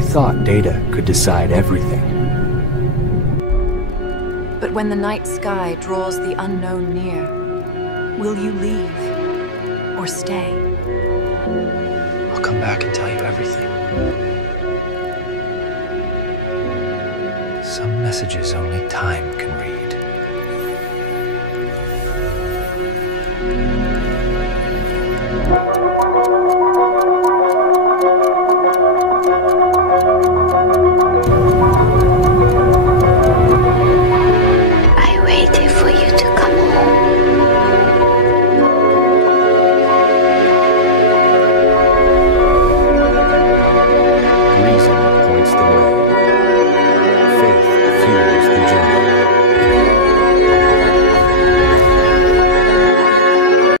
We thought data could decide everything. But when the night sky draws the unknown near, will you leave or stay? I'll come back and tell you everything. Some messages only time can read.